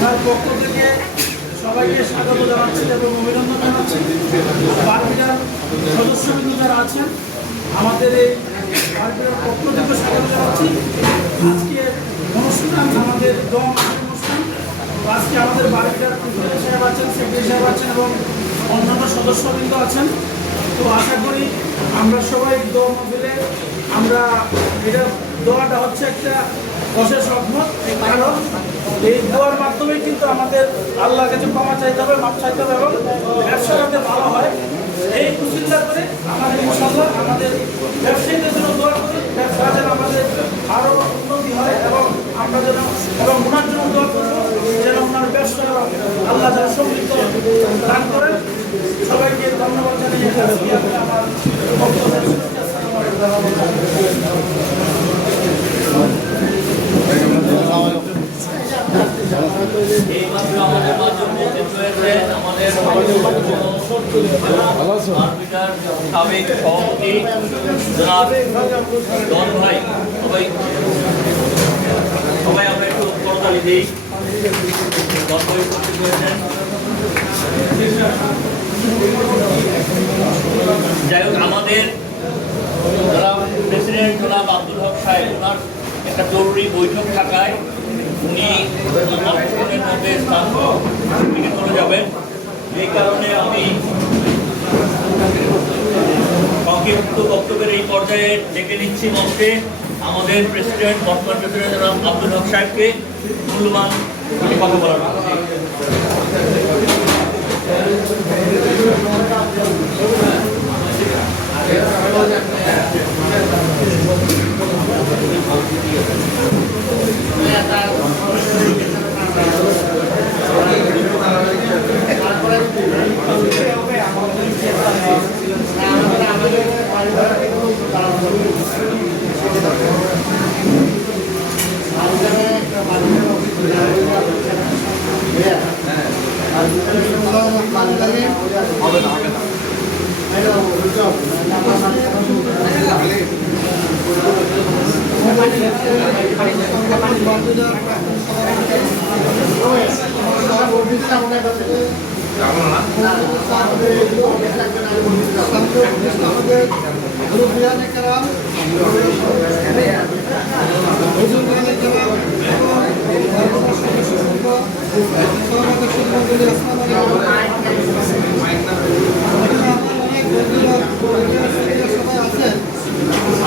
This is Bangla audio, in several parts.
তার পক্ষ থেকে সবাইকে স্বাগত জানাচ্ছি এবং অভিনন্দন জানাচ্ছি। বারবিটার সদস্যবৃন্দ যারা আছেন আমাদের এই বারবিটার পক্ষ থেকে স্বাগত জানাচ্ছি। আজকে অনুষ্ঠান আমাদের দম অনুষ্ঠান। আজকে আমাদের বারবিটার প্রেসিডেন্ট সাহেব আছেন, সেক্রেটারি সাহেব আছেন এবং অন্যান্য সদস্যবৃন্দ আছেন। তো আশা করি আমরা সবাই দোয়া মিলে আমরা এটা দোয়াটা হচ্ছে একটা অশেষ রহমত। কারণ এই দোয়ার মাধ্যমে কিন্তু আমাদের আল্লাহর কাছে ক্ষমা চাইতে হবে, মাপ চাইতে হবে এবং ব্যবসা যাতে ভালো হয় এই চিন্তা করে আমাদের ইনশাআল্লাহ আমাদের ব্যবসায়ীদের জন্য দোয়া করি, ব্যবসা যেন আমাদের আরও উন্নতি হয় এবং আমরা যেন এবং ওনার জন্য দোয়া করব যেন ওনার ব্যবসা আল্লাহ যেন সমৃদ্ধ দান করেন। সবাইকে ধন্যবাদ জানিয়ে আমার বক্তব্য আমাদের মাধ্যমে আমাদের সাবেক সভাপতি ডন ভাই সবাই আমরা একটু করতালি দিই। যাই হোক, আমাদের প্রেসিডেন্ট জনাব আব্দুল হক সাহেব ওনার একটা জরুরি বৈঠক থাকায় উনি অনেকক্ষণের মধ্যে স্থান থেকে চলে যাবেন। এই কারণে আমি সংক্ষিপ্ত বক্তব্যের এই পর্যায়ে ডেকে নিচ্ছি মঞ্চে আমাদের প্রেসিডেন্ট, বর্তমান প্রেসিডেন্ট জনাব আব্দুল হক সাহেবকে মূল্যবান কথা বলার জন্য।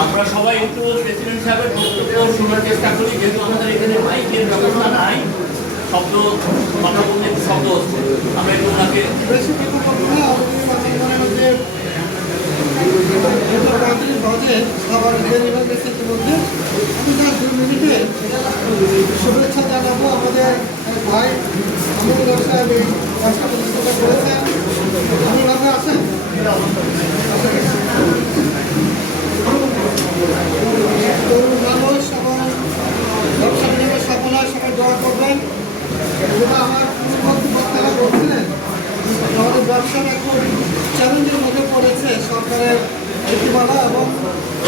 আমরা সবাই একটু প্রেসিডেন্ট সাহেবের বক্তব্য শোনার চেষ্টা করি, যেহেতু আমাদের এখানে মাইকের ব্যবস্থা নাই, শব্দ কথা বলতে একটু শব্দ হচ্ছে। আমরা একটু ওনাকে শুভেচ্ছা জানাবো আমাদের ভাই আমিনুল হক সাহেব এই কাজটা প্রতিষ্ঠা করেছেন। আমিনুল হক আছেন, তরুণ মানুষ এবং ব্যবসা নিয়ে সফল হয়, সবাই দোয়া করবেন। যেটা আমার পূর্ববর্তী বক্তারা বলছিলেন আমাদের ব্যবসার এখন চ্যালেঞ্জের মধ্যে পড়েছে সরকারের নীতিমালা এবং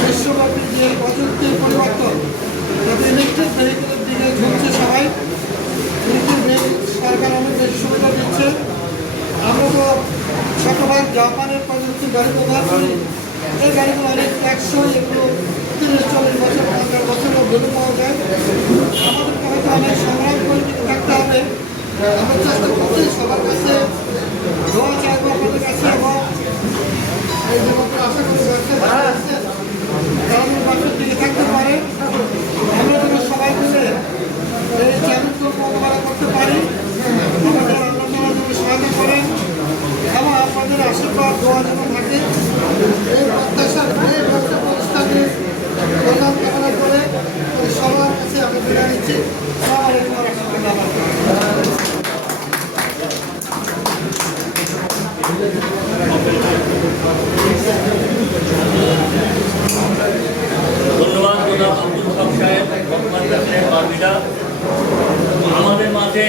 বিশ্বব্যাপী যে প্রযুক্তির পরিবর্তন, যাতে ইলেকট্রিক ভেহিকেলের দিকে ঝুঁকছে সবাই। ইলেকট্রিক সরকার অনেক বেশি সুবিধা দিচ্ছে। আমরা তো শতভাগ জাপানের প্রযুক্তির গাড়ি ব্যবহার করি। এই গাড়িগুলো অনেক টেকসই, এগুলো 30-40 বছর 50 বছরও ভ্যালু পাওয়া যায়। আমাদেরকে হয়তো অনেক সংগ্রাম করে টিকে থাকতে হবে। আমরা চেষ্টা করছি সবার কাছে দোয়া চাইবো আপনাদের কাছে এবং এই যেমন আশা করি ব্যবসা তাদের ব্যবসার দিকে থাকতে পারে। আমরা যেন সবাই মিলে এই চ্যালেঞ্জগুলো মোকাবেলা করতে পারি। আমাদের আল্লাহ তাআলা যেন সহায়তা করেন এবং আপনাদের আশীর্বাদ দোয়া যেন থাকে। এই প্রত্যাশার এই ব্যবসা প্রতিষ্ঠানের কল্যাণ কামনা করে সবার কাছে আমি বিদায় নিচ্ছি। আসসালামু আলাইকুম ওয়া রাহমাতুল্লাহি ওয়া বারাকাতুহু। ধন্যবাদ জনাব আব্দুল হক সাহেব, বর্তমান প্রেসিডেন্ট বারবিটা। আমাদের মাঝে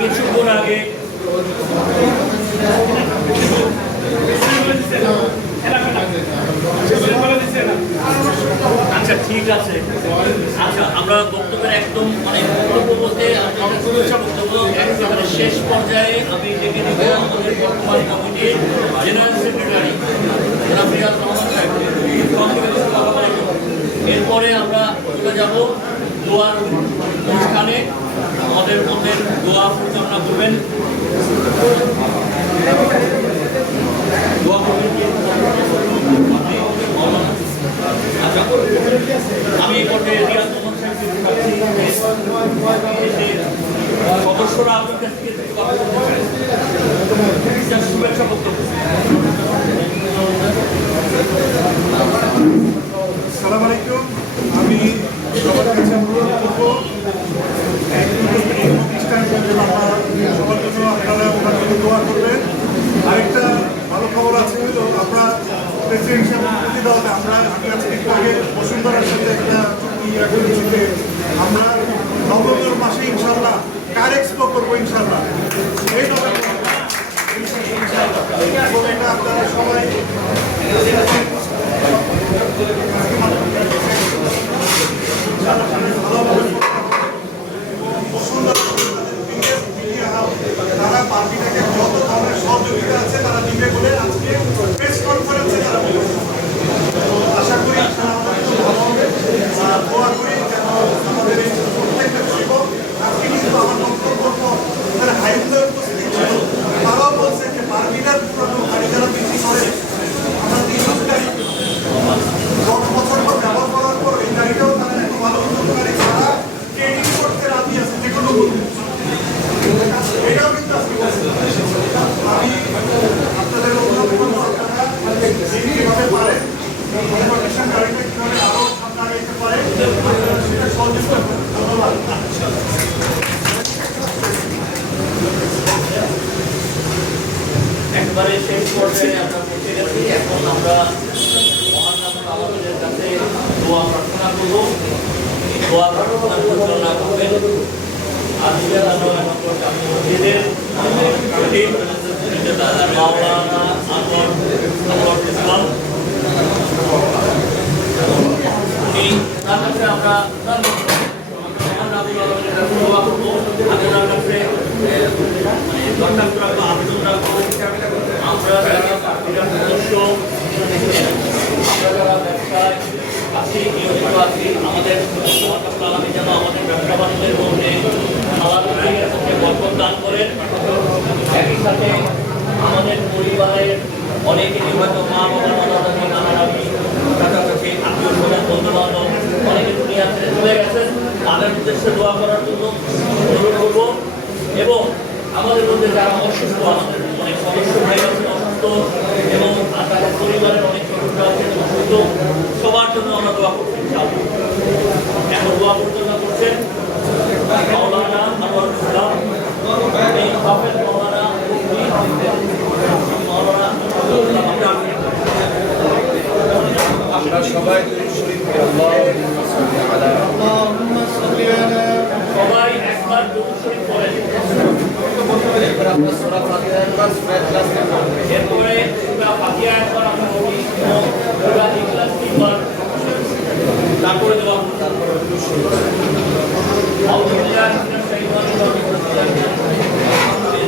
কিছুক্ষণ আগে আচ্ছা ঠিক আছে। আচ্ছা, আমরা বক্তব্যের একদম মানে বক্তব্য বলতে আমাদের শুভেচ্ছা বক্তব্য একেবারে শেষ পর্যায়ে আমি ডেকে দিব আমাদের বর্তমান কমিটির জেনারেল সেক্রেটারি জনাব রিয়াজ রহমান সাহেব। এরপরে আমরা চলে যাব দোয়ার অনুষ্ঠানে। আমাদের মধ্যে দোয়া পরিচালনা করবেন দোয়া করবেন আচ্ছা, আমি এই পর্যায়ে রিয়াজ রহমান সাহেবকে সদস্যরা আপনার কাছ থেকে কথা বলতে পারেন। শুভেচ্ছা বক্তব্য। আসসালামু আলাইকুম। আমি সবার কাছে অনুরোধ করবো এই প্রতিষ্ঠানের জন্য সবার জন্য আপনারা ওনার জন্য দোয়া করবেন। আরেকটা ভালো খবর আছে, হলো আমরা প্রেসিডেন্ট হিসাবে প্রতি দেওয়াতে আমি আজকে একটু আগে বসুন্ধরার সাথে একটা চুক্তি করেছি যে আমরা নভেম্বর মাসে ইনশাল্লাহ কার এক্সপো করবো ইনশাল্লাহ। এই নভেম্বর এটা আপনারা সবাই তারা পার্টিটাকে যত ধরনের সহযোগিতা আছে তারা দিবে বলে আজকে প্রেস কনফারেন্সে তারা বলেছে। আশা করি ভালো হবে। দোয়া করি যেন আমাদের এই প্রত্যেকটা যুবক আজকে কিন্তু আমার বক্তব্য এখানে হাইন্দা উপস্থিত ছিল, তারাও বলছে যে পার্টিটার পুরনো গাড়ি যারা বিক্রি করে আমরা 3 গাড়ি 10 বছর পর ব্যবহার করার পর এই গাড়িটাও তারা এত ভালো উন্নত গাড়ি তারা ট্রেনিং করতে রাজি আছে যে কোনো এটাও কিন্তু আজকে আমি আপনাদের অনুরোধ করবো আপনারা কীভাবে পারেন কম্পিটিশন গাড়িটা কীভাবে আরও সামনে আগাইতে পারে সেটা সহযোগিতা করুন। ধন্যবাদ। একবারে শেষ পর্যায়ে আমরা পৌঁছে গেছি। এখন আমরা মহান আমাদের কাছে দোয়া প্রার্থনা করব। দোয়া প্রার্থনা পরিচালনা করবেন মসজিদের মাওলানা আনোয়ার ইসলাম। তার কাছে আমরা দোয়া করবো। আমি ওনার কাছে দরখাস্ত রাখবো, আবেদন রাখবো। আমরা যারা সদস্য, আমরা যারা ব্যবসায় আছি, নিয়োজিত আছি, আমাদের আমি যেন আমাদের ব্যবসা বাণিজ্যের মধ্যে বরকত দান করেন। একই সাথে আমাদের পরিবারের অনেকেরই হয়তো মা বাবা দাদা নানা দাদি কাছাকাছি আত্মীয় স্বজন বন্ধু বান্ধব অনেকে দুনিয়া ছেড়ে চলে গেছেন। তাদের উদ্দেশ্যে দোয়া করার জন্য অনুরোধ করবো। এবং আমাদের মধ্যে যারা অসুস্থ, আমাদের অনেক সদস্য ভাই আছেন অসুস্থ, এবং তাদের পরিবারের অনেক সদস্য আছেন অসুস্থ, সবার জন্য আমরা দোয়া করছি। এখন দোয়া পরিচালনা করছেন মাওলানা আনোয়ার ইসলাম, হাফেজ মাওলানা আমরা সবাই সবাই একবার দুরূদ শরীফ পড়েন। এরপরে সূরা ফাতিহা একবার